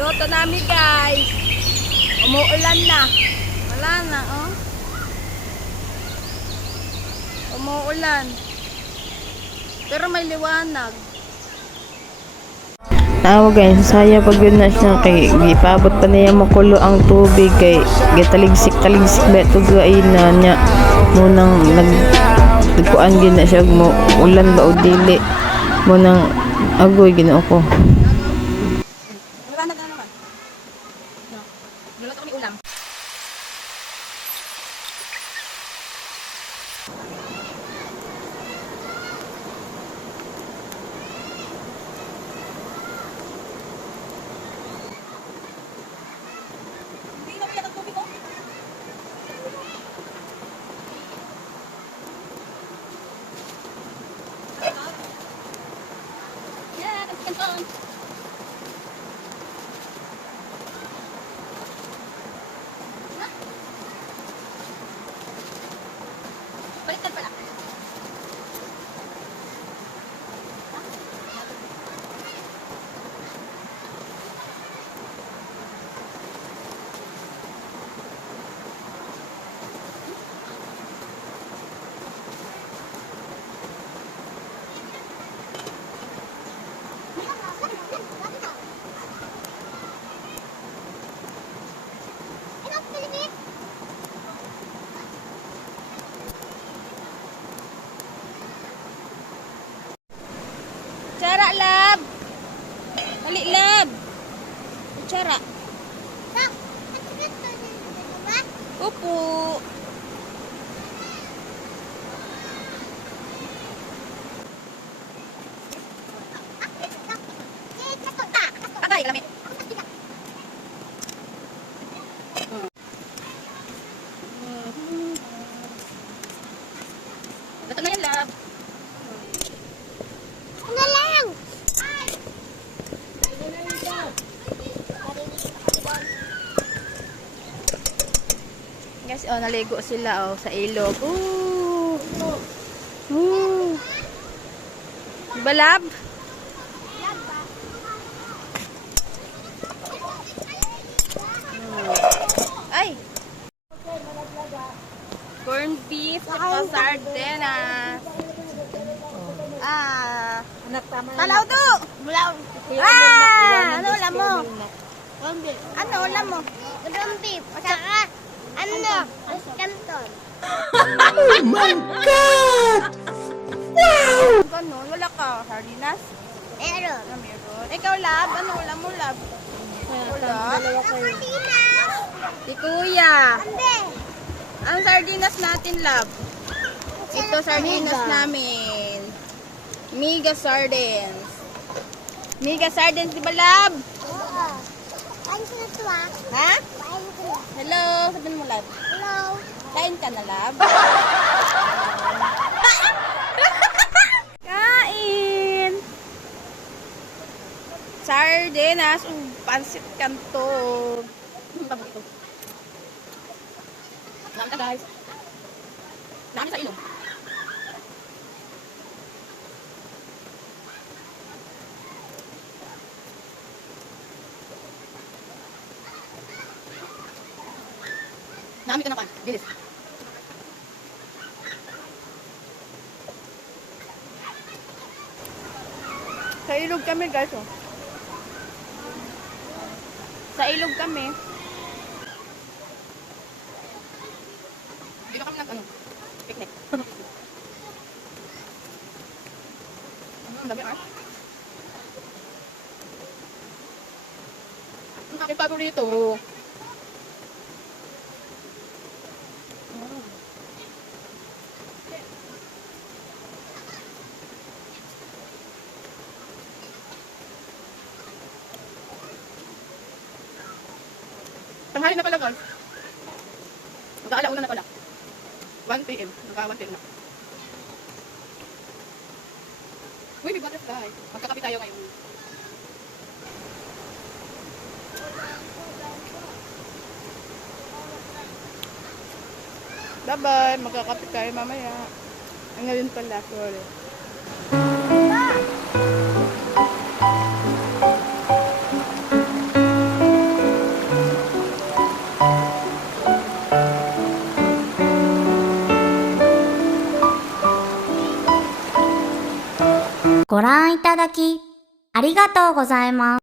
Luto namin guys. Umuulan na. Wala na oh. Umuulan. Pero may liwanag. Ako guys, saya pag yun na siya kay gipabot pa niya makulo ang tubig kay gitaligsik-taligsik ba ito na niya munang nagkuan gina siya mo ulan ba o dili munang agoy ginoo ko. Liwanag na naman. No. Luluto kami ulam. Baliktad pala. Kutsara, lab. Dali, lab. Kutsara. Upo. Agay, lamit. Ito na yan, lab. Guys, oh, naligo sila oh sa ilog. Ooh. Ooh. Diba, lab? Ay. Corn beef at sardinas. Ah. Talaw to. Ah, ano ulam mo? Ano ulam mo? Corn beef, saka ano, canton. Oh my god! Ganun, wala ka. Sardinas? Meron. Ah, meron. Ikaw, lab? Ano ulam mo, lab? Wala. Sardinas. Si kuya. Ande. Ang sardinas natin, lab. Ito sardinas Mega. namin. Mega sardines. Mega sardines, di ba, lab? Oo. Kain ko na ito ah. Ha? Kain ko na. Hello, sabihin mo, lab. Hello. Kain ka na, lab. Kain! Sardinas, pansit kanto. Paborito. Dami ka, guys. Dami sa ilong. Dami ka na pa. Bilis. Sa ilog kami, guys. Oh. Sa ilog kami. Dito kami nag, picnic. Ang dami, ah. Ang aking paborito. Tanghali na pala, guys. Mag-aalauna na pala. 1 PM. Naka 1 PM na. Uy, may butterfly. Magkakapi tayo ngayon. Bye-bye. Magkakapi tayo mamaya. Ngayon pala, sorry. ご覧いただきありがとうございます。